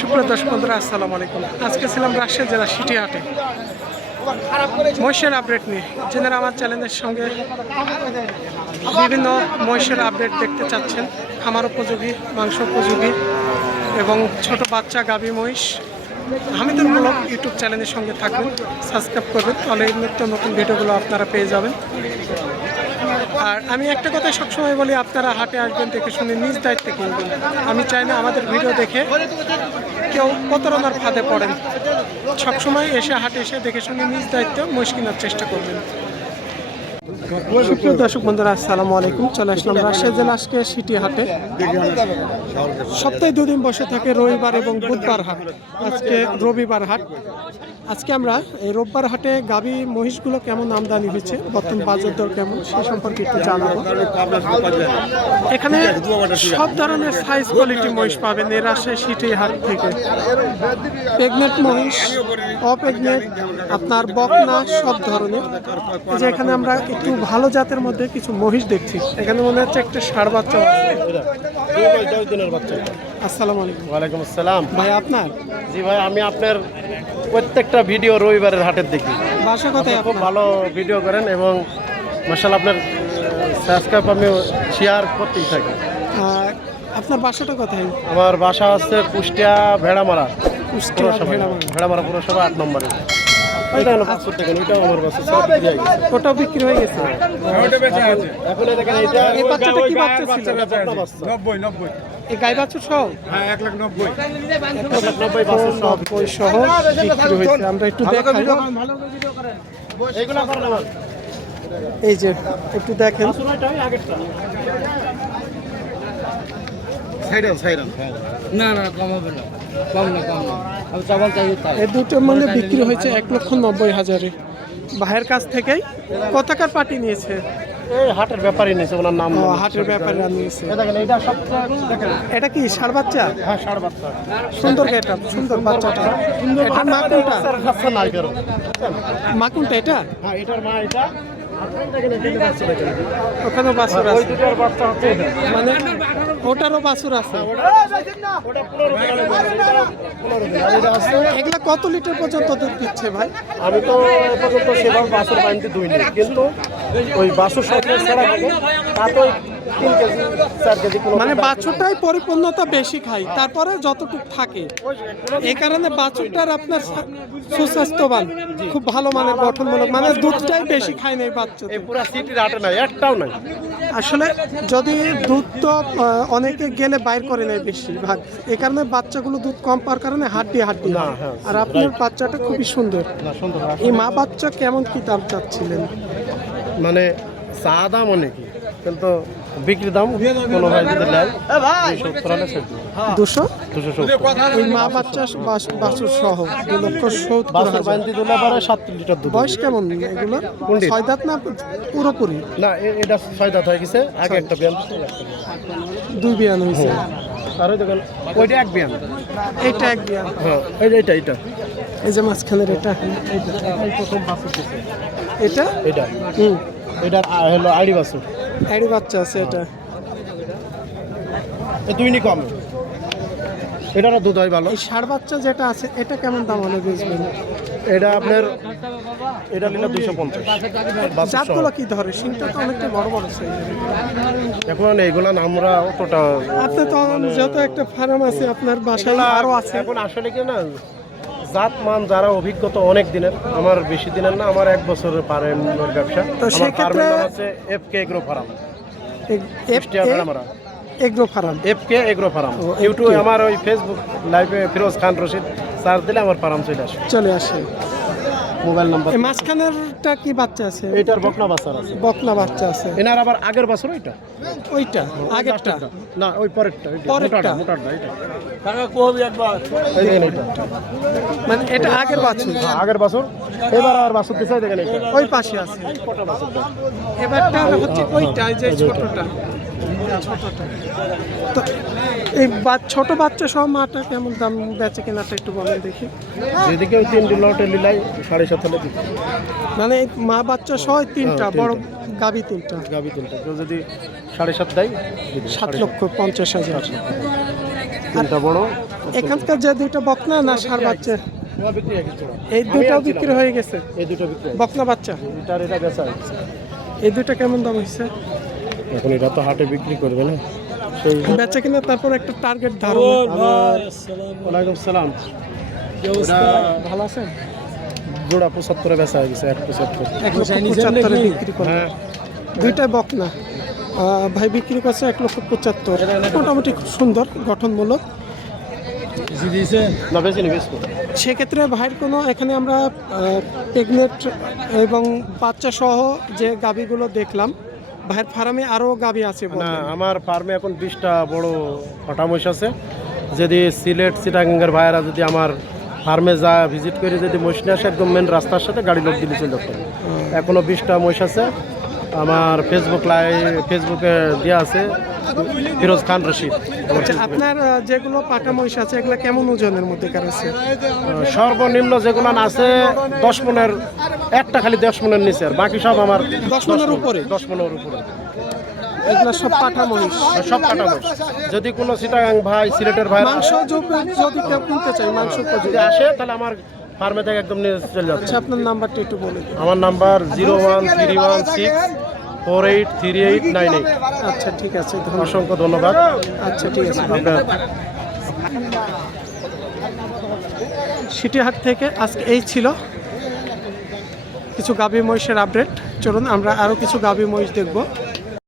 সুপ্রিয় দর্শক বন্ধুরা, আসসালামু আলাইকুম। আজকে ছিলাম রাজশাহী জেলা সিটিহাটে। মহিষের আপডেট নিয়ে। যেনারা আমার চ্যানেলের সঙ্গে বিভিন্ন মহিষের আপডেট দেখতে চাচ্ছেন খামার উপযোগী, মাংস উপযোগী এবং ছোট বাচ্চা গাভী মহিষ, হামিদুল ব্লগ ইউটিউব চ্যানেলের সঙ্গে থাকবেন সাবস্ক্রাইব করবেন, তাহলে নিত্য নতুন ভিডিওগুলো আপনারা পেয়ে যাবেন। আর আমি একটা কথা সবসময় বলি, আপনারা হাটে আসবেন দেখে শুনে নিজ দায়িত্বে কিনবেন। আমি চাই না আমাদের ভিডিও দেখে কেউ প্রতারণার ফাঁদে পড়েন। সবসময় এসে হাটে এসে দেখে শুনে নিজ দায়িত্ব মুশকিলার চেষ্টা করবেন। সুপ্রিয় দর্শক বন্ধুরা, আসসালামু আলাইকুম। চলে আসলাম রাজশাহী জেলা, আজকে সিটি হাটে। সপ্তাহে দুদিন বসে থাকে রবিবার এবং বুধবার হাট। আজকে রবিবার হাট। আজকে আমরা এই রোববার হাটে গাভী মহিষগুলো কেমন, আমদানি হয়েছে, বর্তমান বাজার দর কেমন, সে সম্পর্কে একটু জানাব। এখানে সব ধরনের সাইজ কোয়ালিটি মহিষ পাবেন এই রাজশাহী সিটি হাট থেকে। প্রেগনেন্ট মহিষ অপ্রেগনেন্ট আপনার বকনা, সব ধরনের। যে এখানে আমরা একটু ভালো জাতের মধ্যে কিছু মহিষ দেখছি। এখানে মনে হচ্ছে একটা ষাড় বাচ্চা আছে। আসসালামু আলাইকুম। ওয়ালাইকুম আসসালাম। ভাই আপনার? জি ভাই আমি আপনার প্রত্যেকটা ভিডিও রবিবারের হাটের দেখি। বাসা কোথায় খুব ভালো ভিডিও করেন এবং মার্শাল আপনার সাবস্ক্রাইব আমি শেয়ার করতেই থাকি। আপনার বাসাটা কোথায়? আমার বাসা হচ্ছে কুষ্টিয়া ভেড়ামারা কুষ্টিয়া পুরসভা। ভেড়ামারা। ভেড়ামারা পুরসভা আট নম্বরে। ওইটা হলো পাঁচশো টাকা ওইটাও আমার বাসা সব বিক্রি হয়ে গেছে। ওটাও বিক্রি হয়ে গেছে? এখন এই দেখেন এইটা এই বাচ্চাটা কি বাচ্চা ছিল? নব্বই নব্বই। এই গাই বাচ্চা সহ? হ্যাঁ এক লাখ নব্বই। এক লাখ নব্বই বাচ্চা সহ। বিক্রি হয়েছে। আমরা একটু করেন আমার এই যে একটু দেখেন। সাইডান সাইডান না না কম হবে না। কম না কম না আমি চাবল চাই এই দুটোর মধ্যে বিক্রি হয়েছে এক লক্ষ নব্বই হাজারে। ভাইয়ের কাছ থেকেই কত টাকার পার্টি নিয়েছে? এই হাটের ব্যাপারই নিয়েছে ওনার নাম ও, হাটের ব্যাপারে নিয়েছে। দেখেন এইটা সবচেয়ে দেখেন। এটা কি ষাড় বাচ্চা? হ্যাঁ ষাড় বাচ্চা। সুন্দর এটা? সুন্দর বাচ্চাটা। এটা মা কোনটা বাচ্চা নাই কারও মা কোনটা এটা? হ্যাঁ এটার মা এটা বাচ্চা ওখানে আছে বাচ্চা হচ্ছে মানে ওটারও বাছুর আছে। এগুলা কত লিটার পর্যন্ত দুধ দিচ্ছে ভাই? আমি তো পর্যন্ত সেভাবে বাসুর দুই দুইনি, কিন্তু ওই বাসুর সাথে ছাড়া তা তো তিন কেজি চার কেজি মানে বাছুরটাই পরিপূর্ণতা বেশি খায় তারপরে যতটুকু থাকে। এই কারণে বাছুরটার আপনার সুস্বাস্থ্যবান খুব ভালো মানের গঠনমূলক মানে দুধটাই বেশি খায় না এই বাচ্চা সিটির নাই একটাও নাই। আসলে যদি দুধ তো অনেকে গেলে বাইর করে নেয় বেশিরভাগ এ কারণে বাচ্চাগুলো দুধ কম পাওয়ার কারণে হাড্ডি হাড্ডি না, হ্যাঁ, আর আপনার বাচ্চাটা খুবই সুন্দর। এই মা বাচ্চা কেমন কি দাম চাচ্ছিলেন? মানে চা দাম অনেকই কিন্তু বিক্রি দাম কোনো ভাই যদি নেয় সত্তর হলে দুশো? দুশো সত্তর। এই মা বাচ্চা বাছুর সহ দু লক্ষ সত্তর দিলে পারে সাত লিটার দুধ বয়স কেমন এগুলো? কোনটি? ছয় দাঁত না পুরোপুরি না এ- এটা ছয় দাঁত হয়ে গেছে। আগে একটা বিয়ান। দুই বিয়ান হয়েছে। আর ওই দেখেন ওইটা এক বিয়ান। এইটা এক বিয়ান। হ্যাঁ এই যে এটা এটা। এই যে মাঝখানের এটা। এটা? এটা। হলো আইডি বাছুর। বাচ্চা আছে এটা। দুই নি কম এটারও দুধ হয় ভালো। বাচ্চা যেটা আছে এটা কেমন দাম হলে বেচবেন এটা আপনার এটা নিলে দুইশো পঞ্চাশ। জাতগুলো কি ধরে? সিংটা তো অনেকটা বড় বড় এখন এইগুলা আমরা অতটা আপনি তো যেহেতু একটা ফার্ম আছে আপনার বাসায় আরও আছে। এখন আসলে কি না জাত মান যারা অভিজ্ঞতা অনেক দিনের আমার বেশি দিনের না আমার এক বছরের পারেন ব্যবসা। তো সেক্ষেত্রে- হচ্ছে F K agro farm agro farm. F K agro farm. ইউটিউবে আমার ওই ফেসবুক লাইভে ফিরোজ খান রশিদ সার্চ দিলে আমার ফার্ম চলে আসে। চলে আসে। মোবাইল নাম্বার এই মাঝখানেরটা কি বাচ্চা আছে? এটার বকনা বাচ্চার আছে। বকনা বাচ্চা আছে। এনার আবার আগের বছর ওইটা? ওইটা আগেরটা। না ওই পরেরটা পরেরটা? মোটাটা এটা টাকা কবি একবার? এই দেখেন এটা। মানে এটা আগের বাছুর। হ্যাঁ, আগের বছর। এবার আর বাছর দিছে দেখেন এটা। ওই পাশে আছে। এবারটা হচ্ছে ওইটা এই যে ছোটটা। তো এই ছোট বাচ্চা সহ মাটা কেমন দাম বেচে কেনাটা একটু বলেন দেখি। যেদিকে ওই তিন লটে লিলাই সাড়ে সাত হলে মানে মা বাচ্চা সহ তিনটা হ্যাঁ, বড় গাবি তিনটা। গাবি তিনটা। কেউ যদি সাড়ে সাত দেয় সাত লক্ষ পঞ্চাশ হাজার। তিনটা বড় এখানকার যে দুইটা বকনা না সার বাচ্চা? এই দুটাও বিক্রি হয়ে গেছে? এই দুটো বিক্রি বকনা বাচ্চা। এটার এটা বেচা এই দুটা কেমন দাম হয়েছে? এখন এটা তো হাটে বিক্রি করবে না। বেচা কিনা তারপর একটা টার্গেট ধারণ। ওয়ালাইকুম সালাম। ভালো আছেন? জোড়া পঁচাত্তরে বেচা হয়ে গেছে এক পঁচাত্তর। পঁচাত্তরে বিক্রি করে। হ্যাঁ। দুইটাই বক না। ভাই বিক্রি করছে এক লক্ষ পঁচাত্তর। মোটামুটি খুব সুন্দর গঠনমূলক। সেক্ষেত্রে ভাইয়ের কোনো এখানে আমরা প্রেগনেন্ট এবং বাচ্চা সহ যে গাবিগুলো দেখলাম ভাইয়ের ফার্মে আরও গাবি আছে না আমার ফার্মে এখন বিশটা বড় ফটা আছে। যদি সিলেট সিটাঙ্গের ভাইয়েরা যদি আমার ফার্মে যা ভিজিট করে যদি মহিষ নিয়ে আসে একদম মেন রাস্তার সাথে গাড়ি লোক দিলে চলে যাবে। এখনও বিশটা মহিষ আছে। আমার ফেসবুক লাইভ ফেসবুকে দেওয়া আছে ফিরোজ খান রশিদ। আচ্ছা আপনার যেগুলো পাকা মহিষ আছে এগুলো কেমন ওজনের মধ্যে আছে? সর্বনিম্ন যেগুলো আছে দশ মনের একটা খালি দশ মনের নিচে আর বাকি সব আমার দশ মনের উপরে? দশ মনের উপরে। এগুলো সব পাকা মহিষ সব কাটা মহিষ যদি কোনো সিটাগাং ভাই সিলেটের ভাই মাংস যদি- কেউ কিনতে চাই মাংস যদি আসে তাহলে আমার ফার্মে থেকে একদম নিয়ে চলে যাচ্ছে। আচ্ছা আপনার নাম্বারটা একটু বলে দিন। আমার number zero one three one six four eight three eight nine eight. আচ্ছা ঠিক আছে অসংখ্য ধন্যবাদ। আচ্ছা ঠিক আছে আপনার সিটিহাট থেকে আজকে এই ছিল। কিছু গাভী মহিষের আপডেট। চলুন আমরা আরও কিছু গাভী মহিষ দেখব।